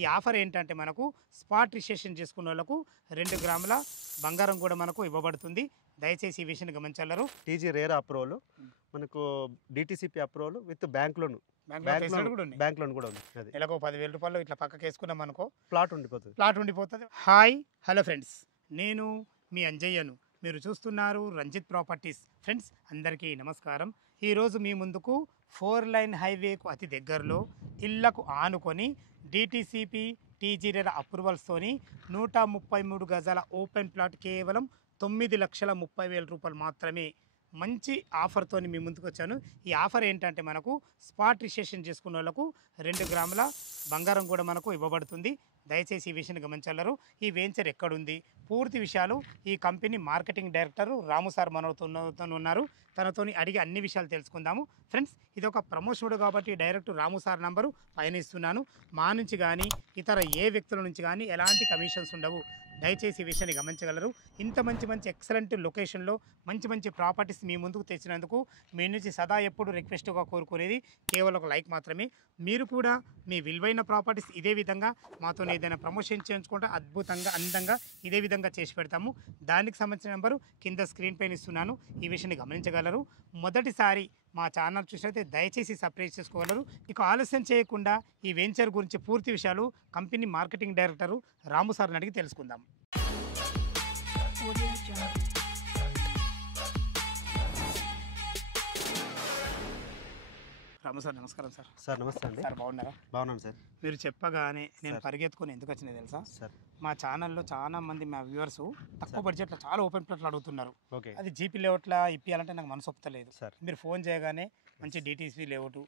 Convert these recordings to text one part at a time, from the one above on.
ఈ ఆఫర్ ఏంటంటే మనకు స్పాట్ రిజిస్ట్రేషన్ చేసుకున్నోళ్ళకు 2 గ్రాముల బంగారం కూడా మనకు ఇవ్వబడుతుంది. దయచేసి ఈ విషయాన్ని గమనించాలరు. టీజీ రేరా అప్రూవల్, మనకు DTCP approval with bank loan. Bank loan కూడా ఉంది. అది నెలకు 10,000 రూపాయలు ఇట్లా పక్కకి వేసుకున్నాం అనుకో ప్లాట్ ఉండిపోతుంది. హాయ్ హలో ఫ్రెండ్స్, నేను మీ అంజయ్యను. మీరు చూస్తున్నారు రంజిత్ ప్రాపర్టీస్. ఫ్రెండ్స్ అందరికీ నమస్కారం. ఈరోజు మీ ముందుకు 4 లైన్ హైవేకు అతి దగ్గరలో ఇళ్లకు ఆనుకొని డిటిసిపి టీజీరేరా అప్రూవల్స్తోని 133 గజాల ఓపెన్ ప్లాట్ కేవలం 9,30,000 రూపాయలు మాత్రమే మంచి ఆఫర్తో మీ ముందుకు వచ్చాను. ఈ ఆఫర్ ఏంటంటే మనకు స్పాట్ రిజిస్ట్రేషన్ చేసుకున్న వాళ్ళకు 2 గ్రాముల బంగారం కూడా మనకు ఇవ్వబడుతుంది. దయచేసి ఈ విషయాన్ని గమనించాలరు. ఈ వెంచర్ ఎక్కడుంది, పూర్తి విషయాలు ఈ కంపెనీ మార్కెటింగ్ డైరెక్టర్ రాము సార్ మనతో ఉన్నారు. తనతోని అడిగి అన్ని విషయాలు తెలుసుకుందాము. ఫ్రెండ్స్, ఇది ఒక ప్రమోషన్ కాబట్టి డైరెక్ట్ రాము సార్ నంబరు పైన ఇస్తున్నాను. మా నుంచి కానీ ఇతర ఏ వ్యక్తుల నుంచి కానీ ఎలాంటి కమిషన్స్ ఉండవు. దయచేసి ఈ విషయాన్ని గమనించగలరు. ఇంత మంచి ఎక్సలెంట్ లొకేషన్లో మంచి ప్రాపర్టీస్ మీ ముందుకు తెచ్చినందుకు మీ నుంచి సదా ఎప్పుడు రిక్వెస్ట్గా కోరుకునేది కేవలం ఒక లైక్ మాత్రమే. మీరు కూడా మీ విలువైన ప్రాపర్టీస్ ఇదే విధంగా మాతో ఏదైనా ప్రమోషన్ చేయించుకుంటే అద్భుతంగా అందంగా ఇదే విధంగా చేసి పెడతాము. దానికి సంబంధించిన నెంబరు కింద స్క్రీన్ పైన ఇస్తున్నాను. ఈ విషయాన్ని గమనించగలరు. మొదటిసారి మా ఛానల్ చూసినైతే దయచేసి సబ్స్క్రైబ్ చేసుకోగలరు. ఇక ఆలస్యం చేయకుండా ఈ వెంచర్ గురించి పూర్తి విషయాలు కంపెనీ మార్కెటింగ్ డైరెక్టర్ రాము సార్ని అడిగి తెలుసుకుందాం. రాము సార్ నమస్కారం సార్. సార్ నమస్తే అండి. సార్ బాగున్నారా? బాగున్నాను సార్. మీరు చెప్పగానే నేను పరిగెత్తుకొని ఎందుకు వచ్చినాయి తెలుసా సార్? మా ఛానల్లో చాలా మంది మా వ్యూవర్స్ తక్కువ బడ్జెట్లో చాలా ఓపెన్ ప్లాట్లు అడుగుతున్నారు. ఓకే. అది జీపీ లేఅవుట్లా ఇప్పియాలంటే నాకు మనసు ఒప్పుతలేదు సార్. మీరు ఫోన్ చేయగానే మంచి డిటీసీ లేఅవుట్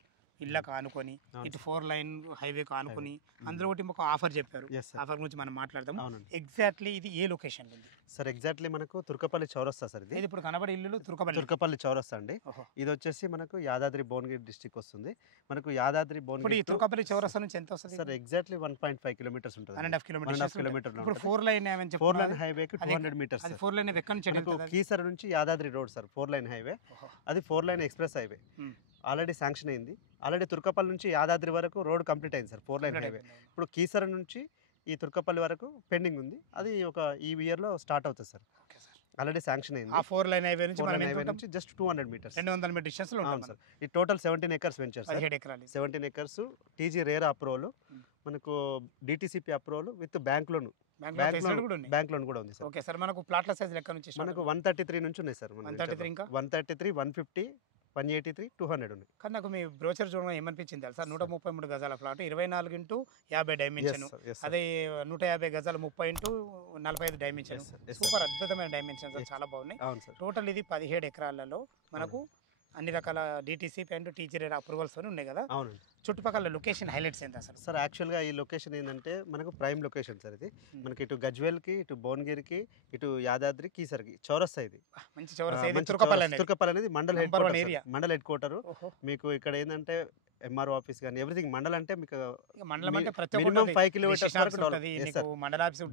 ఇళ్ళకు ఆనుకొని ఇటు 4 లైన్ హైవేకు ఆనుకొని అందులో ఒకటి ఒక ఆఫర్ చెప్పారు. ఆఫర్ గురించి మనం మాట్లాడదాం. ఎగ్జాక్ట్లీ ఇది ఏ లొకేషన్ ఉంది సార్? ఎగ్జాక్ట్లీ మనకు తుర్కపల్లి చౌరస్తా సార్. ఇది ఇప్పుడు కనబడే ఇల్లు తుర్కపల్లి చౌరస్తా అండి. ఇది వచ్చేసి మనకు యాదాద్రి భువనగిరి డిస్ట్రిక్ట్ వస్తుంది. మనకు యాదాద్రి భువనగిరి ఇప్పుడు తుర్కపల్లి చౌరస్తా నుంచి ఎంత వస్తుంది సార్? ఎగ్జాక్ట్లీ 1.5 కిలోమీటర్స్ ఉంటుంది. 1.5 కిలోమీటర్. ఇప్పుడు 4 లైన్ 4 లైన్ హైవేకి 200 మీటర్స్. అది 4 లైన్ ఎక్కడి నుంచి? కీసర నుంచి Yadadri road sir. 4 line highway. అది 4 line express highway. Already sanction అయింది. ఆల్రెడీ తుర్కపల్లి నుంచి యాదాద్రి వరకు రోడ్ కంప్లీట్ అయింది సార్. 4 line highway. ఇప్పుడు కీసర నుంచి ఈ తుర్కపల్లి వరకు పెండింగ్ ఉంది. అది ఈ ఇయర్లో స్టార్ట్ అవుతుంది సార్. ఆల్రెడీ శాంక్షన్ అయింది. ఆ 4 లైన్ హైవే నుంచి జస్ట్ 200 మీటర్స్, 200 మీటర్ డిస్టెన్స్ లో ఉంటుంది సార్. ఈ టోటల్ 17 ఎకర్స్ వెంచర్ సార్. 17 ఎకరాలు. 17 ఎకర్స్ టీజీ రేరా అప్రూవల్, మనకు DTCP approval with bank loan. Bank loan కూడా ఉంది సార్. Okay sir. మనకు ప్లాట్ల సైజ్ లెక్క నుంచి మనకు 133 నుంచి ఉన్నాయి సార్. 133 ఇంకా 133, 150, 183, 200 ఉన్నాయి. కానీ నాకు మీ బ్రోచర్ చూడడం ఏమనిపించింది తెలుసా? 133 గజాల ప్లాట్, 24x50 డైమెన్షన్. అదే 150 గజాలు 30x45 డైమెన్షన్. సూపర్ అద్భుతమైన డైమెన్షన్, చాలా బాగున్నాయి. టోటల్ ఇది 17 ఎకరాలలో మనకు అన్ని రకాల డిటిసి అండ్ టీజీరేరా అప్రూవల్స్ ఉన్నాయి కదా. అవునండి. చుట్టుపక్కల లొకేషన్ హైలైట్స్ ఏంటి అసలు? సార్ యాక్చువల్గా ఈ లొకేషన్ ఏంటంటే మనకు ప్రైమ్ లొకేషన్ సార్. ఇది మనకి ఇటు గజ్వేల్కి, ఇటు భువనగిరికి, ఇటు యాదాద్రి, కీసర్కి చౌరస్తా. ఇది మంచి చౌరస్తా. తుర్కపల్లి అనేది మండల్ హెడ్ క్వార్టర్. మీకు ఇక్కడ ఏంటంటే ఎంఆర్ఓ ఆఫీస్ కానీ ఎవ్రీథింగ్. మండల్ అంటే మీకు మినిమం 5 కిలోమీటర్స్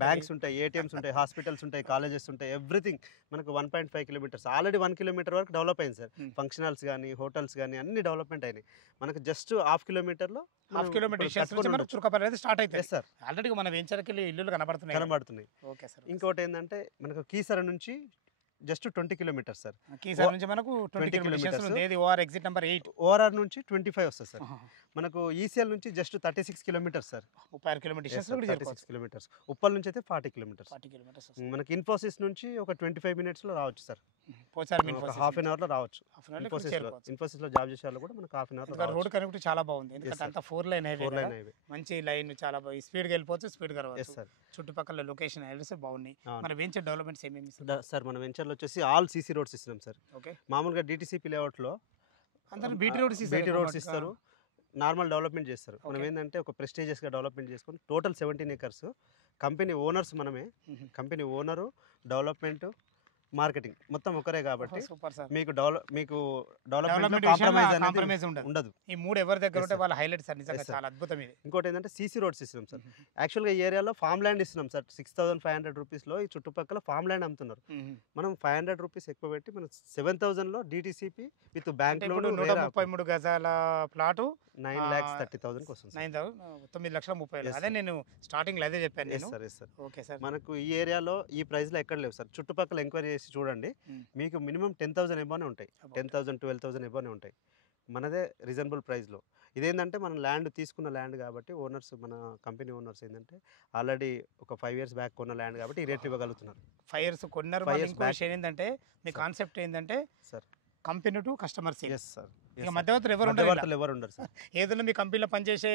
బ్యాంక్స్ ఉంటాయి, ఏటీఎంస్ ఉంటాయి, హాస్పిటల్స్ ఉంటాయి, కాలేజెస్ ఉంటాయి, ఎవ్రీథింగ్ మనకు 1.5 కిలోమీటర్స్. ఆల్రెడీ 1 కిలోమీటర్ వరకు డెవలప్ అయింది సార్. ఫంక్షన్ హాల్స్ కానీ, హోటల్స్ కానీ అన్ని డెవలప్మెంట్ అయినాయి. మనకు జస్ట్ హాఫ్ కిలోమీటర్ స్టార్ట్ అవుతుంది సార్. ఆల్రెడీ మన వెంచర్కి ఇల్లు కనబడుతున్నాయి. ఇంకోటి ఏంటంటే మనకు కీసర నుంచి జస్ట్ 20 కిలోమీటర్స్ సార్. కీసర నుంచి మనకు 20 kilometres. OR exit number 8. ORR నుంచి 25 వస్తుంది సార్. మనకు ఈసీఎల్ నుంచి just 36 kilometres sir. 36 kilometres. Uppal నుంచి అయితే 40 కిలోమీటర్స్. మనకి ఇన్ఫోసిస్ నుంచి ఒక 25 మినిట్స్ లో రావచ్చు సార్. హాఫ్ అన్ అవర్ లో రావచ్చు. ఇన్ఫోసిస్ లో జాబ్ చేసే వాళ్ళు కూడా మనకు హాఫ్ అన్ అవర్ లో. రోడ్ కనెక్టివిటీ చాలా బాగుంది. ఎందుకంటే అంతా 4 లైన్ హైవే. మంచి లైన్, చాలా స్పీడ్ గా వెళ్ళిపోవచ్చు, స్పీడ్ గా రావచ్చు. చుట్టుపక్కల లొకేషన్ హైవేస్ బాగున్నాయి. మన వెంచర్ డెవలప్మెంట్స్ ఏమేమి సార్? మన వెంచర్ వచ్చేసి ఆల్ సీసీ రోడ్స్ ఇస్తున్నాం సార్. మామూలుగా డిటిసిపి లేఅవుట్ లో బీటీ రోడ్స్ ఇస్తారు, నార్మల్ డెవలప్మెంట్ చేస్తారు. మనం ఏంటంటే ఒక ప్రెస్టీజియస్ గా డెవలప్మెంట్ చేసుకొని టోటల్ 17 ఎకర్స్. కంపెనీ ఓనర్స్ మనమే. కంపెనీ ఓనరు, డెవలప్మెంట్, మార్కెటింగ్ మొత్తం ఒకరే కాబట్టి సూపర్ సార్. మీకు డెవలప్మెంట్ కాంప్రమైజ్ ఉండదు. ఈ 3 ఎవరి దగ్గర ఉంటే వాళ్ళ హైలైట్ సార్, నిజంగా చాలా అద్భుతం ఇది. ఇంకోటి ఏంటంటే సీసీ రోడ్స్ ఇస్తున్నాం సార్. యాక్చువల్గా ఈ ఏరియాలో ఫామ్ ల్యాండ్ ఇస్తున్నాం సార్. 6,500 రూపీస్లో ఈ చుట్టుపక్కల ఫామ్ ల్యాండ్ అమ్ముతున్నారు. మనం 500 రూపీస్ ఎక్కువ పెట్టి మనం 7,000లో DTCP విత్ బ్యాంక్ లోన్ 133 గజాల ప్లాటు 9,30,000 వస్తుంది. 9,30,000. అదే నేను స్టార్టింగ్ లో అదే చెప్పాను నేను. Okay sir. మనకు ఈ ఏరియాలో ఈ ప్రైస్ లో ఎక్కడ లేవు సార్. చుట్టుపక్కల ఎంక్వైరీ చేసి చూడండి, మీకు మినిమం 10,000 ఎబోనే ఉంటాయి. 10,000 12,000 ఎబోనే ఉంటాయి. మనదే రీజనబుల్ ప్రైస్లో. ఇదేంటంటే మనం ల్యాండ్ తీసుకున్న ల్యాండ్ కాబట్టి ఓనర్స్, మన కంపెనీ ఓనర్స్ ఏంటంటే ఆల్రెడీ ఒక 5 years బ్యాక్ కొన్న ల్యాండ్ కాబట్టి ఈ రేట్లు ఇవ్వగలుగుతున్నారు. 5 years కొన్నారు. ఇంకో విషయం ఏంటంటే మీ కాన్సెప్ట్ ఏంటంటే sir, company to customer sale. ఇక మధ్యవర్తులు ఎవరు ఉండరు సార్. ఏదైనా మీ కంపెనీలో పనిచేసే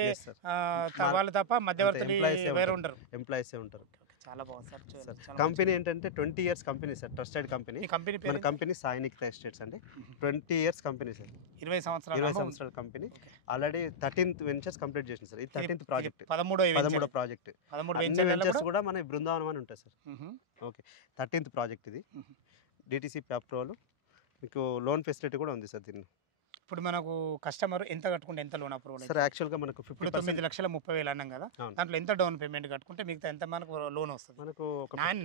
వాళ్ళు తప్ప మధ్యవర్తులు ఎవరు ఉండరు, ఎంప్లాయీసే ఉంటారు. చాలా బాగుంది సార్. కంపెనీ ఏంటంటే 20 years company sir, trusted company. మన కంపెనీ సాయి నిఖితా ఎస్టేట్స్ అండి. 20 years కంపెనీ సార్, 20 సంవత్సరాల company. Already 13th ventures complete చేసింది సార్. ఇది 13th ప్రాజెక్ట్, 13వ ప్రాజెక్ట్. వెంచర్స్ కూడా మన బృందావనం అని ఉంటాయి సార్. ఓకే, 13th ప్రాజెక్ట్ ఇది. DTCP అప్రూవల్, మీకు లోన్ ఫెసిలిటీ కూడా ఉంది సార్ దీన్ని. ఇప్పుడు మనకు కస్టమర్ ఎంత కట్టుకుంటే ఎంత లోన్ అప్రూవల్ సార్? యాక్చువల్గా మనకు 9,30,000 అన్నాం కదా, దాంట్లో ఎంత డౌన్ పేమెంట్ కట్టుకుంటే మిగతా ఎంత మనకు లోన్ వస్తుంది? మనకు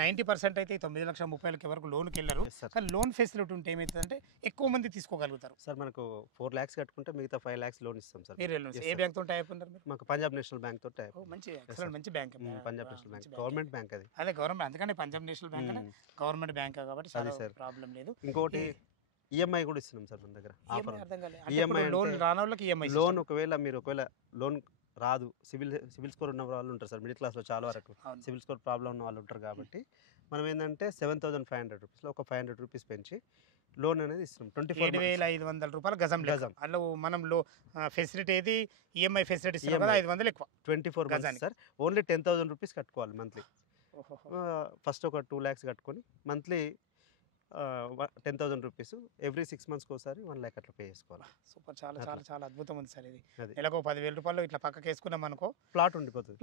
90% అయితే 9,30,000 వరకు లోన్కి వెళ్ళరు. కానీ లోన్ ఫెసిలిటీ ఉంటే ఏమవుతుందంటే ఎక్కువ మంది తీసుకోగలుగుతారు సార్. మనకు 4 lakhs కట్టుకుంటే మిగతా 5 lakhs లోన్ ఇస్తాం సార్. మీరు ఏ బ్యాంక్ తో టైప్ ఉన్నారు? మాకు పంజాబ్ నేషనల్ బ్యాంక్ తో టైప్. మంచి మంచి bank, Punjab national bank government bank. అదే గవర్నమెంట్, అందుకని Punjab national bank government bank కాబట్టి ప్రాబ్లం లేదు. ఇంకోటి EMI కూడా ఇస్తున్నాం సార్ మన దగ్గర. EMI లోన్ ఒకవేళ లోన్ రాదు, సివిల్ స్కోర్ ఉన్న వాళ్ళు ఉంటారు సార్. మిడిల్ క్లాస్లో చాలా వరకు సివిల్ స్కోర్ ప్రాబ్లం ఉన్న వాళ్ళు ఉంటారు కాబట్టి మనం ఏంటంటే 7,500 రూపీస్లో ఒక 500 రూపీస్ పెంచి లోన్ అనేది ఇస్తున్నాం. 7,500 రూపాయలు గజం. అందులో మనం ఫెసిలిటీ ఏది EMI ఫెసిలిటీ 500 ఎక్కువ, 24 months సార్. ఓన్లీ 10,000 రూపీస్ కట్టుకోవాలి మంత్లీ. ఫస్ట్ ఒక 2 lakhs కట్టుకొని మంత్లీ 10,000 రూపీస్ ఎవ్రీ 6 months ఒకసారి 1 lakh అట్లా పే చేసుకోవాలి. సూపర్, చాలా చాలా చాలా అద్భుతం ఉంది సార్. ఇది నెలకు 10,000 రూపాయలు ఇట్లా పక్కకి వేసుకున్నాం అనుకో, ప్లాట్ ఉండిపోతుంది.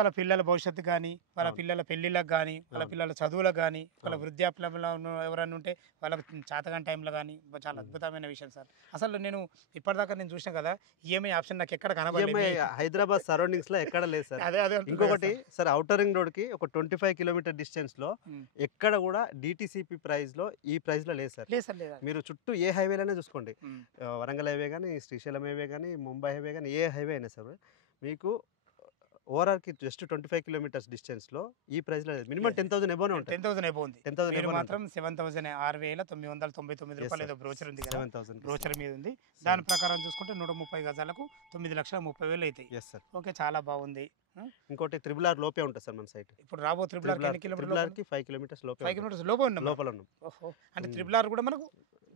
వాళ్ళ పిల్లల భవిష్యత్తు కానీ, వాళ్ళ పిల్లల పెళ్లిళ్ళకి కానీ, వాళ్ళ పిల్లల చదువులకు కానీ, వాళ్ళ వృద్ధాప్యంలో ఎవరైనా ఉంటే వాళ్ళకి చేతగాని టైంలో కానీ చాలా అద్భుతమైన విషయం సార్. అసలు నేను ఇప్పటిదాకా నేను చూసిన కదా, EMI ఆప్షన్ నాకు ఎక్కడ కనబడలేదు. హైదరాబాద్ సరౌండింగ్స్ లో ఎక్కడ లేదు సార్. అదే ఇంకొకటి సార్, ఔటర్ రింగ్ రోడ్ కి ఒక 25 kilometer డిస్టెన్స్ లో ఎక్కడ కూడా DTCP ప్రైస్ లో ఈ ప్రైస్ లో లేదు సార్. మీరు చుట్టూ ఏ హైవేలైనా చూసుకోండి, వరంగల్ హైవే కానీ, శ్రీశైలం హైవే కానీ, ముంబై హైవే కానీ, ఏ హైవే అయినా సరే మీకు ఓవరాల్ కి జస్ట్ 25 kilometers డిస్టెన్స్ లో ఈ ప్రైస్ లో మినిమం 10,000 ఎబోనే ఉంటాయి. 10,000 ఎబో ఉంది. 10,000 మాత్రం 6,999 రూపాయలు ఏదో బ్రోచర్ ఉంది కదా, 7,000 బ్రోచర్ మీద ఉంది. దాని ప్రకారం చూసుకుంటే 130 గజాలకు 9,30,000 అవుతాయి. ఓకే, చాలా బాగుంది. ఇంకోటి RRR లోపే ఉంటుంది సార్ మన సైట్. ఇప్పుడు రాబో RRR ఎన్ని కిలోమీటర్లు? 5 kilometers లోపే. 5 kilometers లోపే ఉన్నాం. అంటే RRR కూడా మనకు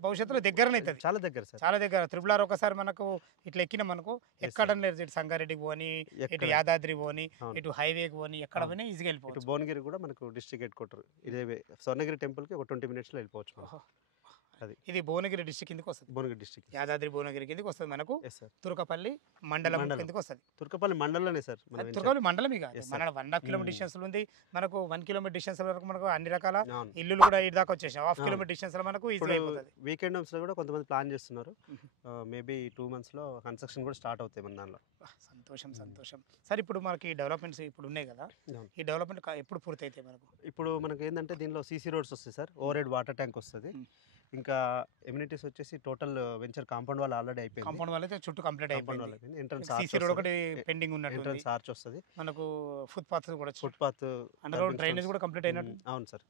భవిష్యత్తులో దగ్గరనే అవుతుంది. చాలా దగ్గర సార్, చాలా దగ్గర. RRR ఒకసారి మనకు ఇట్లా ఎక్కిన మనకు ఎక్కడ లేదు, ఇటు సంగారెడ్డికి పోని, ఇటు యాదాద్రి పోని, ఇటు హైవేకి పోని, ఎక్కడ పోయినా ఈజీగా వెళ్ళిపోవచ్చు. భువనగిరి కూడా మనకు డిస్ట్రిక్ట్ హెడ్ క్వార్టర్ ఇదే స్వర్ణగిరి టెంపుల్ కి ఒక 20 minutes లో వెళ్ళిపోవచ్చు. ఇది భువనగిరి డిస్ట్రిక్ట్ కిందకి వస్తుంది. భువనగిరి డిస్ట్రిక్ట్, యాదాద్రి భువనగిరి కిందకి వస్తుంది. మనకు తుర్కపల్లి మండలం కిందకి వస్తుంది. తుర్కపల్లి మండలంలోనే సార్. తుర్కపల్లి మండలం ఇక మన 1.5 kilometer డిస్టెన్స్ ఉంది. మనకు 1 kilometer డిస్టెన్స్ వరకు మనకు అన్ని రకాల ఇల్లులు కూడా ఇటు దాకా వచ్చేసాయి. 1/2 kilometer డిస్టెన్స్ లో మనకు ఈజీ అయిపోతుంది. వీకెండ్ హోమ్స్ లో కూడా కొంతమంది ప్లాన్ చేస్తున్నారు. మేబీ 2 months లో కన్స్ట్రక్షన్ కూడా స్టార్ట్ అవుతాయి మన దానిలో. సంతోషం సార్. ఇప్పుడు మనకి డెవలప్మెంట్స్ ఇప్పుడు ఉన్నాయి కదా, ఈ డెవలప్మెంట్ ఎప్పుడు పూర్తి అయితే మనకు? ఇప్పుడు మనకి ఏంటంటే దీనిలో CC రోడ్స్ వస్తాయి sir, over head water tank వస్తుంది. ఇంకా ఎమ్యూనిటీస్ వచ్చేసి total venture compound wall already అయిపోయింది. కాంపౌండ్ వాల్ అయితే చుట్టూ కంప్లీట్ అయిపోయింది. ఎంట్రన్స్ CC రోడ్ ఒకటి పెండింగ్ ఉన్నట్టు. ఎంట్రన్స్ ఆర్చ్ వస్తుంది మనకు. ఫుట్పాత్ కూడా, ఫుట్పాత్ అండర్ గ్రౌండ్ డ్రైనేజ్ కూడా కంప్లీట్ అయినట్టు. అవును సార్,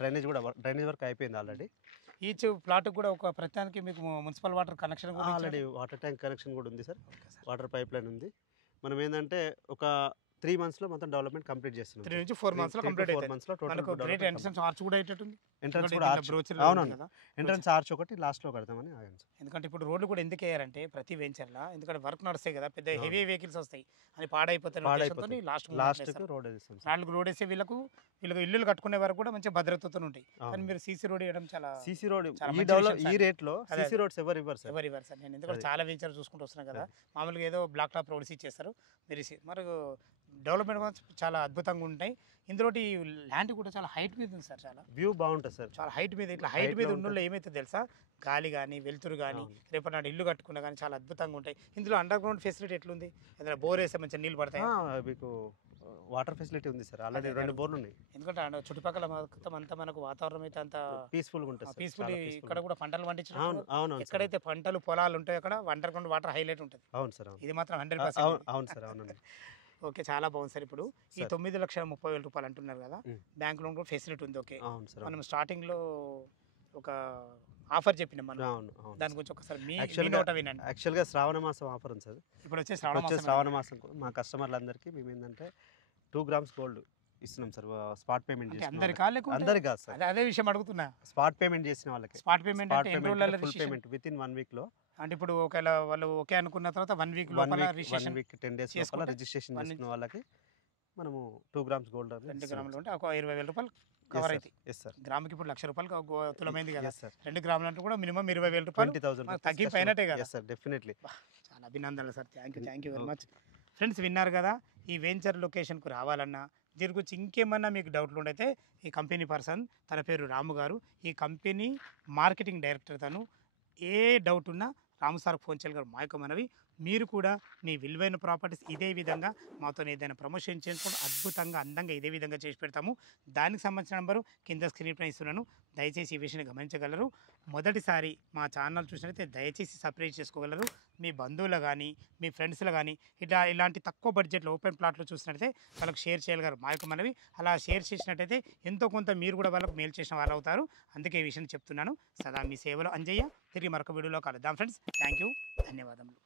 డ్రైనేజ్ వర్క్ అయిపోయింది ఆల్రెడీ. ఈచ్ ప్లాట్ కూడా ఒక ప్రత్యేకానికి మీకు మున్సిపల్ వాటర్ కనెక్షన్ కూడా ఆల్రెడీ వాటర్ ట్యాంక్ కనెక్షన్ కూడా ఉంది సార్. వాటర్ పైప్ లైన్ ఉంది. మనం ఏంటంటే ఒక 3 months లో మొత్తం డెవలప్మెంట్ కంప్లీట్ చేస్తున్నాం. 3 నుంచి 4 months లో కంప్లీట్ అవుతుంది. 4 months లో మనకు గ్రేట్ ఎంట్రన్స్ ఆర్చ్ కూడా అయ్యేటట్టుంది. ఎంట్రన్స్ కూడా ఆర్చ్, అవును, ఎంట్రన్స్ ఆర్చ్ ఒకటి లాస్ట్ లో కడతామని ఆగాను సార్. ఎందుకంటే ఇప్పుడు రోడ్లు కూడా ఎందుకు వేయారంటే ప్రతి వెంచర్లా, ఎందుకంటే వర్క్ నడుస్తాయి కదా, పెద్ద హెవీ వెహికల్స్ వస్తాయి అని పాడైపోతాయి. లాస్ట్ రోడ్ వేస్తాం. నాలుగు రోడ్ వేసే వీళ్ళకు ఇల్లు కట్టుకునే వరకు కూడా మంచి భద్రతతో ఉంటాయి. కానీ మీరు CC రోడ్ వేయడం చాలా CC రోడ్ ఈ రేట్ లో CC రోడ్స్ ఎవరు ఇవ్వరు సార్. నేను ఎందుకంటే చాలా వెంచర్ చూసుకుంటూ వస్తున్నాను కదా, మామూలుగా ఏదో బ్లాక్ టాప్ రోడ్స్ ఇచ్చేస్తారు. మీరు మరి డెవలప్మెంట్ మాత్రం చాలా అద్భుతంగా ఉంటాయి. ఇందులోటి ల్యాండ్ కూడా చాలా హైట్ మీద ఉంది సార్. చాలా వ్యూ బాగుంటుంది సార్. చాలా హైట్ మీద, ఇట్లా హైట్ మీద ఉన్న ఏమైతే తెలుసా, గాలి కానీ వెలుతురు కానీ రేపటి నాడు ఇల్లు కట్టుకున్నా కానీ చాలా అద్భుతంగా ఉంటాయి. ఇందులో అండర్ గ్రౌండ్ ఫెసిలిటీ ఎట్లుంది? ఏదైనా బోర్ వేస్తే మంచిగా నీళ్ళు పడతాయి? మీకు వాటర్ ఫెసిలిటీ ఉంది సార్. ఆల్రెడీ 2 బోర్లు ఉన్నాయి. ఎందుకంటే చుట్టుపక్కల మొత్తం అంతా మనకు వాతావరణం అయితే అంత పీస్ఫుల్గా ఉంటుంది. పీస్ఫుల్. ఇక్కడ కూడా పంటలు పండించడం, ఎక్కడైతే పంటలు పొలాలు ఉంటాయో అక్కడ అండర్ గ్రౌండ్ వాటర్ హైలైట్ ఉంటుంది. అవును సార్. ఇది మాత్రం 100%. అవును సార్. అవునండి. ఓకే, చాలా బాగుంది సార్. ఇప్పుడు ఈ 9,30,000 రూపాయలు అంటున్నారు కదా, బ్యాంక్ లోన్ కూడా ఫెసిలిటీ ఉంది. ఓకే, మనం స్టార్టింగ్ లో ఒక ఆఫర్ చెప్పినాం మనం, దాని గురించి ఒకసారి మీ నోట వినండి. యాక్చువల్గా శ్రావణ మాసం ఆఫర్ ఉంది సార్. ఇప్పుడు వచ్చే శ్రావణ మాసం మా కస్టమర్లందరికీ మేము ఏంటంటే 2 grams గోల్డ్ ఇస్తున్నాం సార్. స్పాట్ పేమెంట్ చేసిన అందరికి కాదు సార్. అదే విషయం అడుగుతున్నా. స్పాట్ పేమెంట్ చేసిన వాళ్ళకి spot payment full payment with in 1 week లో. అంటే ఇప్పుడు ఒకవేళ వాళ్ళు ఓకే అనుకున్న తర్వాత 1 week లోపల రిజిస్ట్రేషన్, 1 week 10 days లోపల రిజిస్ట్రేషన్ చేసుకున్న వాళ్ళకి మనము 2 grams గోల్డ్ 2 గ్రాములు ఉంటే ఒక 20,000 రూపాయలు కవర్ అవుతాయి. గ్రాముకి ఇప్పుడు 1,00,000 రూపాయలు తులమైంది కదా. 2 గ్రాములు అంటే కూడా మినిమం 20,000 రూపాయలు 20,000 తగ్గిపోయినట్టే కదా. డెఫినెట్లీ. చాలా అభినందనలు sir. Thank you very much. Friends, విన్నారు కదా, ఈ వెంచర్ లొకేషన్కు రావాలన్నా దీని గురించి ఇంకేమన్నా మీకు డౌట్లు ఉండైతే ఈ కంపెనీ పర్సన్, తన పేరు రాము గారు, ఈ కంపెనీ మార్కెటింగ్ డైరెక్టర్. తను ఏ డౌట్ ఉన్నా రాము సార్కి ఫోన్ చేయగలరు. మా యొక్క మనవి, మీరు కూడా మీ విలువైన ప్రాపర్టీస్ ఇదే విధంగా మాతో ఏదైనా ప్రమోషన్ చేసుకుంటూ అద్భుతంగా అందంగా ఇదే విధంగా చేసి పెడతాము. దానికి సంబంధించిన నెంబరు కింద స్క్రీన్ పైన ఇస్తున్నాను. దయచేసి ఈ విషయాన్ని గమనించగలరు. మొదటిసారి మా ఛానల్ చూసినట్లయితే దయచేసి సబ్స్క్రైబ్ చేసుకోగలరు. మీ బంధువులు కానీ మీ ఫ్రెండ్స్లు కానీ ఇలాంటి తక్కువ బడ్జెట్లో ఓపెన్ ప్లాట్లు చూసినట్లయితే వాళ్ళకి షేర్ చేయగలరు. మా యొక్క మనవి, అలా షేర్ చేసినట్టయితే ఎంతో కొంత మీరు కూడా వాళ్ళకు మేలు చేసిన వాళ్ళు అవుతారు. అందుకే ఈ విషయం చెప్తున్నాను. సదా మీ సేవలో అంజయ్య. తిరిగి మరొక వీడియోలో కలుద్దాం ఫ్రెండ్స్. థ్యాంక్ యూ, ధన్యవాదములు.